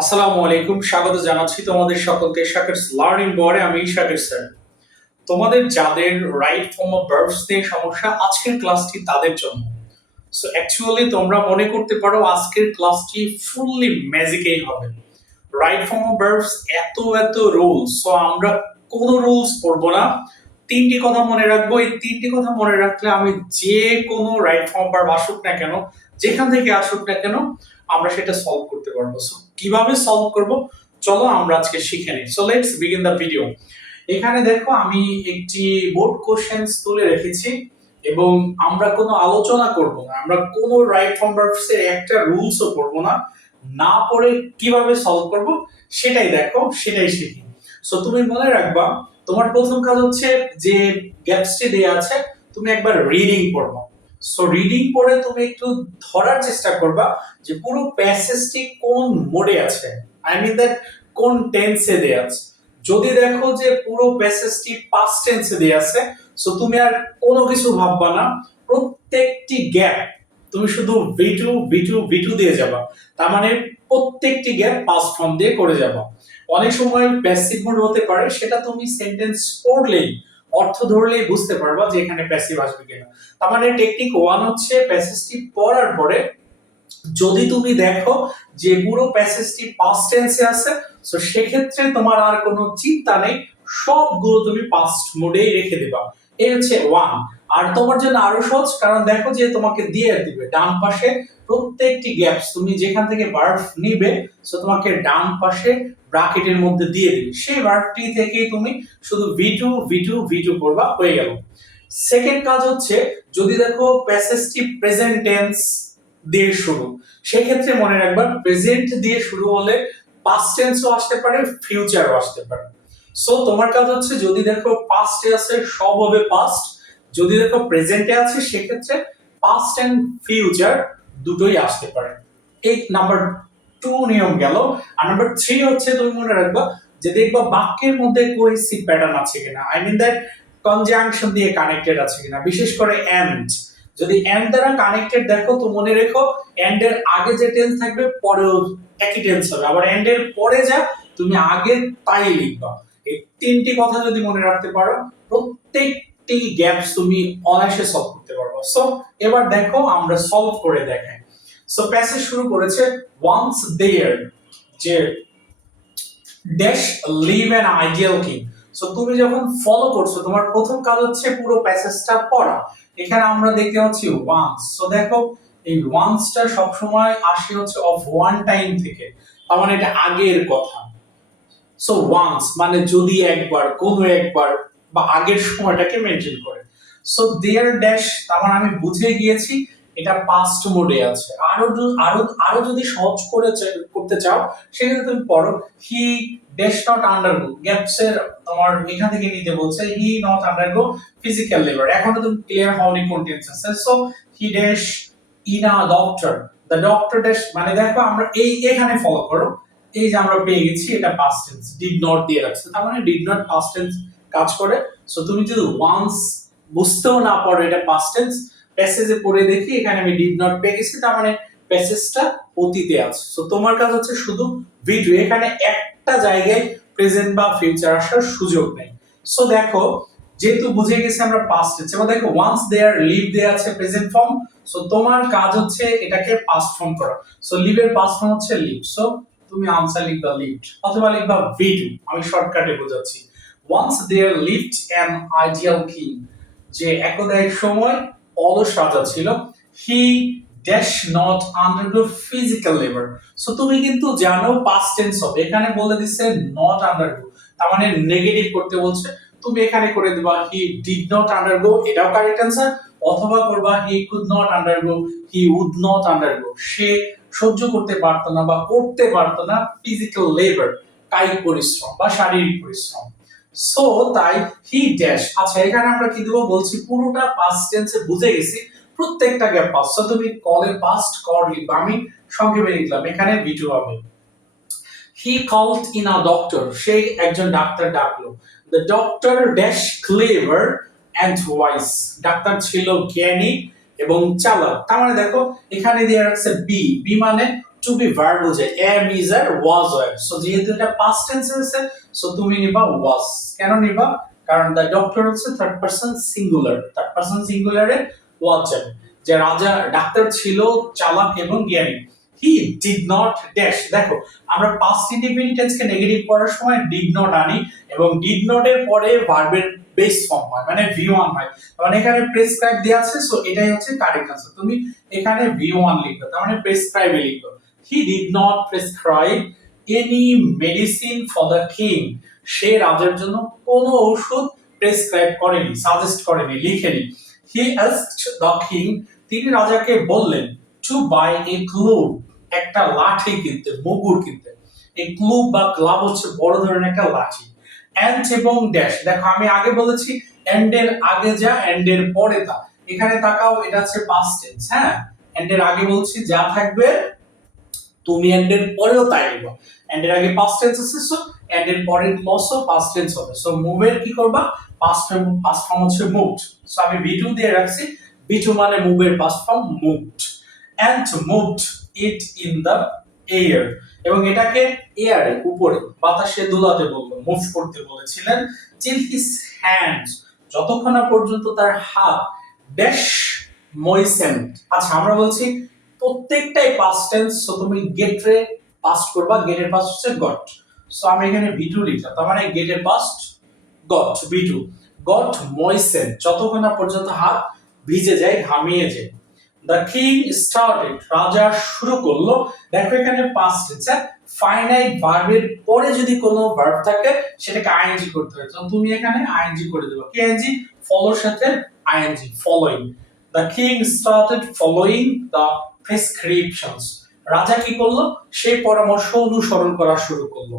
আসসালামু আলাইকুম, স্বাগত জানাচ্ছি তোমাদের সকলকে শাকিরস লার্নিং বোর্ডে। আমি শাকির স্যার। তোমাদের যাদের রাইট ফর্ম অফ ভার্বস নিয়ে সমস্যা, আজকের ক্লাসটি তাদের জন্য। সো অ্যাকচুয়ালি তোমরা মনে করতে পারো আজকের ক্লাসটি ফুললি ম্যাজিকেই হবে। রাইট ফর্ম অফ ভার্বস এত এত রুলস, সো আমরা কোনো রুলস পড়বো না। তিনটি কথা মনে রাখবো, এই তিনটি কথা মনে রাখলে আমি যে কোনো রাইট ফর্ম ভার্ব আসুক না কেন, যেখান থেকে আসুক না কেন, আমরা সেটা সলভ করতে পারবো। সো কিভাবে সলভ করব, চলো আমরা আজকে শিখে নিই। So let's begin the video. এখানে দেখো আমি একটি বোর্ড কোশ্চেনস তুলে রেখেছি এবং আমরা কোনো আলোচনা করব না, আমরা কোনো রাইট ফর্ম ভার্বস এর একটা রুলসও পড়বো না। না পড়ে কিভাবে সলভ করব সেটাই দেখো, সেটাই শিখি। সো তুমি মনে রাখবা, তোমার প্রথম কাজ হচ্ছে যে গ্যাপসটি দেয়া আছে, তুমি একবার রিডিং পড়বা। সো রিডিং পড়ে তুমি একটু ধরার চেষ্টা করবা যে পুরো প্যাসেজটি কোন মোডে আছে, আই মিন দ্যাট কোন টেন্সে দেয়া আছে। যদি দেখো যে পুরো প্যাসেজটি পাস্ট টেন্সে দেয়া আছে, সো তুমি আর কোনো কিছু ভাববা না, প্রত্যেকটি গ্যাপ তুমি শুধু ভি টু ভি টু দিয়ে যাবা। তার মানে প্রত্যেকটি গ্যাপ পাস্ট ফর্ম দিয়ে করে যাবা। অনেক সময় প্যাসিভ মোড হতে পারে, সেটা তুমি সেন্টেন্স পড়লেই, অর্থ ধরলেই বুঝতে পারবা যে এখানে প্যাসিভ আসবে কিনা। তার মানে টেকনিক ওয়ান হচ্ছে প্যাসেজটি পড়ার পরে যদি তুমি দেখো যে পুরো প্যাসেজটি পাস্ট টেন্সে আছে, সো সেক্ষেত্রে তোমার আর কোনো চিন্তা নেই, সবগুলো তুমি পাস্ট মোডেই রেখে দিবা। এই হচ্ছে ওয়ান। আর তোমার জন্য আরো সহজ, কারণ দেখো যে তোমাকে দিয়ে দিবে ডান পাশে প্রত্যেকটি গ্যাপস, তুমি যেখান থেকে ভার্ব নিবে, সো তোমাকে ডান পাশে ব্র্যাকেটের মধ্যে দিয়ে দিবে, সেই ভার্বটি থেকেই তুমি শুধু ভি টু করবা, হয়ে গেল। সেকেন্ড কাজ হচ্ছে, যদি দেখো প্যাসেজটি প্রেজেন্ট টেন্স দিয়ে শুরু, সেক্ষেত্রে মনে রাখবা প্রেজেন্ট দিয়ে শুরু হলে পাস্ট টেন্সও আসতে পারে, ফিউচারও আসতে পারে। সো তোমার কাজ হচ্ছে, যদি দেখো পাস্টে আছে সব হবে পাস্ট, যদি দেখো প্রেজেন্টে আছে সেক্ষেত্রে পাস্ট এন্ড ফিউচার দুটোই আসতে পারে। এই নাম্বার টু নিয়ম গেল। আর নাম্বার থ্রি হচ্ছে, তুমি মনে রাখবা যে দেখবা বাক্যের মধ্যে কোহেসিভ প্যাটার্ন আছে কিনা, আই মিন দ্যাট কনজাংশন দিয়ে কানেক্টেড আছে কিনা, বিশেষ করে এন্ড। যদি এন্ড দ্বারা কানেক্টেড দেখো তো মনে রেখো এন্ড এর আগে যে টেন্স থাকবে পরেও একই টেন্স হবে, আবার এন্ড এর পরে যা তুমি আগে তাই লিখবা। এই তিনটি কথা যদি মনে রাখতে পারো, প্রত্যেকটি গ্যাপস তুমি অনায়াসে সলভ করতে পারবে। সো এবার দেখো আমরা সলভ করে দেখাই। সো প্যাসেজ শুরু করেছে ওয়ান্স দেয়ার, যে dash live an ideal king. So তুমি যখন ফলো করছো, তোমার প্রথম কাজ হচ্ছে পুরো প্যাসেজটা পড়া। এখানে আমরা দেখতে পাচ্ছি ওয়ান্স। সো দেখো এই ওয়ান্সটা সব সময় আসে হচ্ছে অফ ওয়ান টাইম থেকে, তার মানে এটা আগের কথা। সো ওয়ান্স মানে যদি একবার, কোনো একবার, বা আগের সময়টাকে মেনটেন করে। সো দেয়ার ড্যাশ, তার মানে আমি বুঝে গিয়েছি এটা পাস্ট মোডে আছে। আরো যদি সহজ করে করতে চাও, সেক্ষেত্রে তুমি পড়ো হি ড্যাশ নট আন্ডারগো, গ্যাপস এর তোমার এখান থেকে নিতে বলছে he not undergo physical labour. এখনো তুমি ক্লিয়ার হওনি কোন টেন্স আছে। So he dash in a doctor, the doctor dash, মানে দেখো আমরা এই এখানে ফলো করো, এই যে আমরা পেয়ে গেছি এটা পাস্ট টেন্স, ডিড নট দিয়ে রাখছে, তার মানে ডিড নট পাস্ট টেন্স কাজ করে। সো তুমি যদি ওয়ান্স বুঝতেও না পারো এটা পাস্ট টেন্স, প্যাসেজে পড়ে দেখি এখানে আমি ডিড নট পেয়ে গেছি, তার মানে প্যাসেজটা অতীতে আছে। সো তোমার কাজ হচ্ছে শুধু ভিডিও, এখানে একটা জায়গায় প্রেজেন্ট বা ফিউচার আসার সুযোগ নেই। সো দেখো যেহেতু বুঝে গেছি আমরা পাস্ট টেন্স, এবার দেখো ওয়ান্স দেয়ার লিভ দেয়া আছে প্রেজেন্ট ফর্ম। সো তোমার কাজ হচ্ছে এটাকে পাস্ট ফর্ম করা। সো লিভ এর পাস্ট ফর্ম হচ্ছে লিভ। সো তুমি আনসার লিখবা লিভড, অথবা লিখবা ভি2, আমি শর্টকাটে বোঝাচ্ছি। Once there lived an ideal king, যে একদা এক সময় অলস রাজা ছিল। He dash not undergo physical labour. So তুমি কিন্তু জানো পাস্ট টেন্স হবে, এখানে বলে দিচ্ছে নট আন্ডারগো, তার মানে নেগেটিভ করতে বলছে। তুমি এখানে করে দিবা হি ডিড নট আন্ডারগো, এটাও কারেক্ট অ্যান্সার। অথবা করবা he could not undergo, he would not undergo, সে সহ্য করতে পারতো না বা করতে পারতো না ফিজিক্যাল লেবার, কায়িক পরিশ্রম বা শারীরিক পরিশ্রম। সো তাই হি ড্যাশ। আচ্ছা এখানে আমরা কি দেবো বলছি, পুরোটা পাস্ট টেন্সে বুঝে গেছি, প্রত্যেকটা গ্যাপ পাস্ট। সো তুমি কলে পাস্ট কর লিখবা, আমি সংক্ষেপে লিখলাম, এখানে ভিটু হবে। He called in a doctor, সেই একজন ডাক্তার ডাকলো। The doctor dash clever and wise, ডাক্তার ছিল জ্ঞানী এবং চালাক। তার মানে দেখো এখানে দিয়ে রাখছে বি, বি মানে টু বি ভার্ব বোঝায় am is are was were. So যেহেতু এটা পাস্ট টেন্স আছে সো তুমি নিবা ওয়াজ। কেন নিবা? কারণ দ্য ডক্টর হচ্ছে third person singular, third person সিঙ্গুলারে ওয়াজ যাবে। যে রাজা ডাক্তার ছিল চালাক এবং জ্ঞানী। He did not dash. দেখো আমরা পাস্ট ইন্ডিপেন্ডেন্ট টেন্সকে নেগেটিভ করার সময় ডিড নট আনি এবং ডিড নট এর পরে ভার্বের বেস ফর্ম হয় মানে V1 হয়। কারণ এখানে প্রেসক্রাইব দেয়া আছে সো এটাই হচ্ছে কারেক্ট আনসার। তুমি এখানে V1 লিখবে তার মানে প্রেসক্রাইব লিখবে। He did not prescribe any medicine for the king. সে রাজার জন্য কোনো ওষুধ প্রেসক্রাইব করেনি, সাজেস্ট করেনি, লিখেনি। He asked the king. তিনি রাজাকে বললেন টু বাই এ ক্লুব, একটা লাঠি কিনতে, মুগুর কিনতে। এই ক্লুব বা ক্লাব হচ্ছে বড় ধরনের একটা লাঠি। এন্ড এবং ড্যাশ, দেখো আমি আগে বলেছি এন্ড এর আগে যা এন্ড এর পরে তা। এখানে তাকাও এটা হচ্ছে পাস্ট টেন্স। হ্যাঁ, এন্ড এর আগে বলছি যা থাকবে তুমি এন্ড এর পরেও তাই নিবা। এন্ড এর আগে পাস্ট টেন্স আছে সো এন্ড এর পরের ক্লজও পাস্ট টেন্স হবে। সো মুভ এর কি করবা? পাস্ট ফর্ম হচ্ছে মুভড। সো আমি V2 দিয়ে রাখছি। V2 মানে মুভ এর past form moved. And moved it in the air, এবং এটাকে এয়ারে উপরে বাতাসে দুলাতে বললো, মুভ করতে বলেছিলেন। টিল হিজ হ্যান্ডস, যতক্ষণ না পর্যন্ত তার হাত ড্যাশ ময়েসেন্ট। আচ্ছা আমরা বলছি প্রত্যেকটাই পাস্ট টেন্স। সো তুমি গেট রে পাস্ট করবা, গেটের পাস্ট হচ্ছে গট। সো আমি এখানে V2 লিখলাম তার মানে গেটের পাস্ট গট, V2। গট ময়েসেন্ট, যতক্ষণ না পর্যন্ত হাত ভিজে যায়, ঘামিয়ে যায়। দ্য কিং স্টার্টেড, রাজা শুরু করলো। দেখো এখানে পাস্ট টেন্স, ফাইনাইট ভার্বের পরে যদি কোনো ভার্ব থাকে সেটাকে আইএনজি করতে হয়। তো তুমি এখানে আইএনজি করে দেবে। কি আইএনজি? ফলোর সাথে ING, following. The king started following the prescriptions, রাজা কি করলো? সেই পরামর্শ অনুসরণ করা শুরু করলো।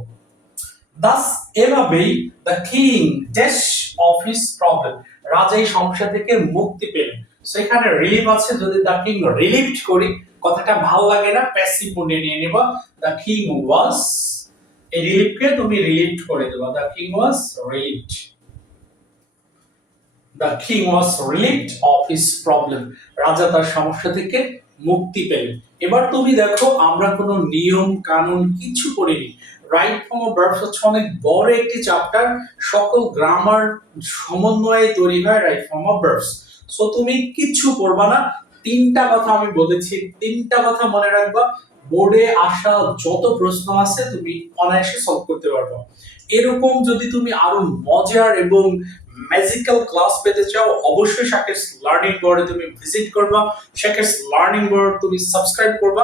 দাস, এভাবেই the king dash of his problem, রাজা এই সমস্যা থেকে মুক্তি পেলেন। সেখানে রিলিভ আছে, যদি দ্য কিং রিলিভড করি কথাটা ভালো লাগে না, প্যাসিভ মোডে নিয়ে নেবা। দ্য কিং ওয়াজ, এই রিলিভকে তুমি রিলিভড করে দেবা। The king was relieved, the king was relieved of his problem, রাজা তার সমস্যা থেকে মুক্তি পেলেন। এবার তুমি দেখো আমরা কোনো নিয়ম কানুন কিছু করিনি। রাইট ফর্ম অফ ভার্বস হচ্ছে অনেক বড় একটি চ্যাপ্টার, সকল গ্রামার সমন্বয়ে তৈরি হয় right form of verbs. So তুমি কিছু করবা না। তিনটা কথা আমি বলেছি, তিনটা কথা মনে রাখবা। বোর্ডে আসা যত প্রশ্ন আছে তুমি অনায়াসে সলভ করতে পারবা। এরকম যদি তুমি আরো মজার এবং ম্যাজিক্যাল ক্লাস পেতে চাও অবশ্যই শাকেরস লার্নিং বোর্ডে তুমি ভিজিট করবা। শাকেরস লার্নিং বোর্ড তুমি সাবস্ক্রাইব করবা।